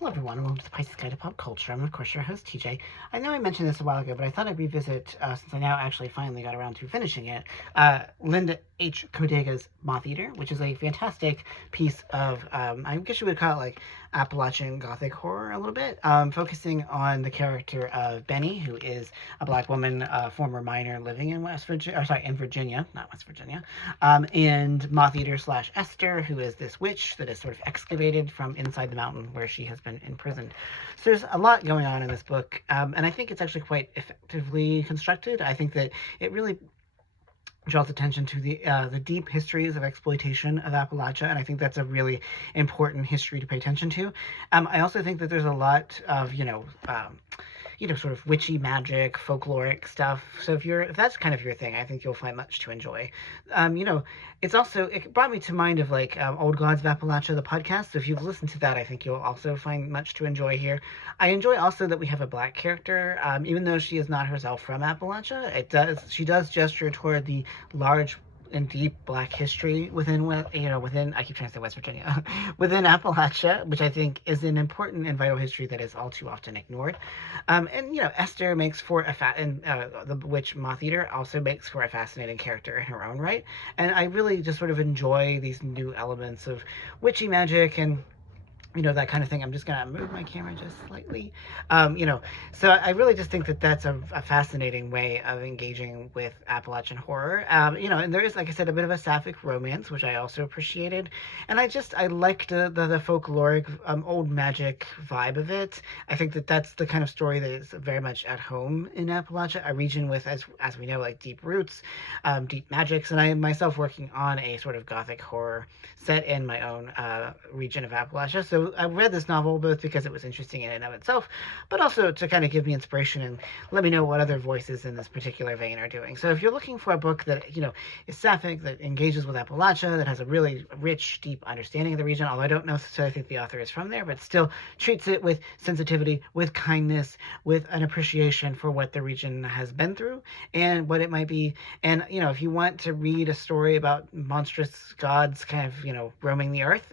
Hello everyone, and welcome to the Pisces Guide to Pop Culture. I'm of course your host TJ. I know I mentioned this a while ago, but I thought I'd revisit, since I now actually finally got around to finishing it, Linda H. Codega's Motheater, which is a fantastic piece of, I guess you would call it like Appalachian Gothic horror a little bit, focusing on the character of Benny, who is a black woman, former miner living in in Virginia, not West Virginia, and Motheater / Esther, who is this witch that is sort of excavated from inside the mountain where she has been imprisoned. So there's a lot going on in this book, and I think it's actually quite effectively constructed. I think that it really draws attention to the deep histories of exploitation of Appalachia, and I think that's a really important history to pay attention to. I also think that there's a lot of sort of witchy magic, folkloric stuff. So if that's kind of your thing, I think you'll find much to enjoy. It brought me to mind of like Old Gods of Appalachia, the podcast. So if you've listened to that, I think you'll also find much to enjoy here. I enjoy also that we have a black character, even though she is not herself from Appalachia. She does gesture toward the large and deep black history within I keep trying to say West Virginia, within Appalachia, which I think is an important and vital history that is all too often ignored. Esther makes for the witch Motheater also makes for a fascinating character in her own right, and I really just sort of enjoy these new elements of witchy magic and that kind of thing. I'm just gonna move my camera just slightly. So I really just think that that's a fascinating way of engaging with Appalachian horror. And there is, like I said, a bit of a sapphic romance, which I also appreciated. And I liked the folkloric, old magic vibe of it. I think that that's the kind of story that is very much at home in Appalachia, a region with, as we know, like deep roots, deep magics. And I am myself working on a sort of gothic horror set in my own region of Appalachia. So I read this novel both because it was interesting in and of itself, but also to kind of give me inspiration and let me know what other voices in this particular vein are doing. So if you're looking for a book that, is sapphic, that engages with Appalachia, that has a really rich, deep understanding of the region, although I don't necessarily think the author is from there, but still treats it with sensitivity, with kindness, with an appreciation for what the region has been through and what it might be. And, if you want to read a story about monstrous gods kind of, roaming the earth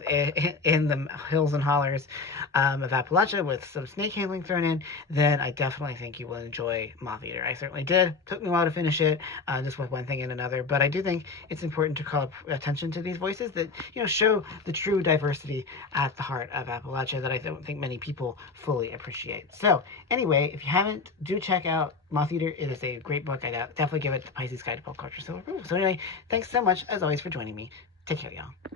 in the hills and hollers of Appalachia with some snake handling thrown in, then I definitely think you will enjoy Motheater. I certainly did. Took me a while to finish it, just with one thing and another, but I do think it's important to call attention to these voices that, show the true diversity at the heart of Appalachia that I don't think many people fully appreciate. So anyway, if you haven't, do check out Motheater. It is a great book. I definitely give it the Pisces Guide to Pop Culture. So anyway, thanks so much as always for joining me. Take care, y'all.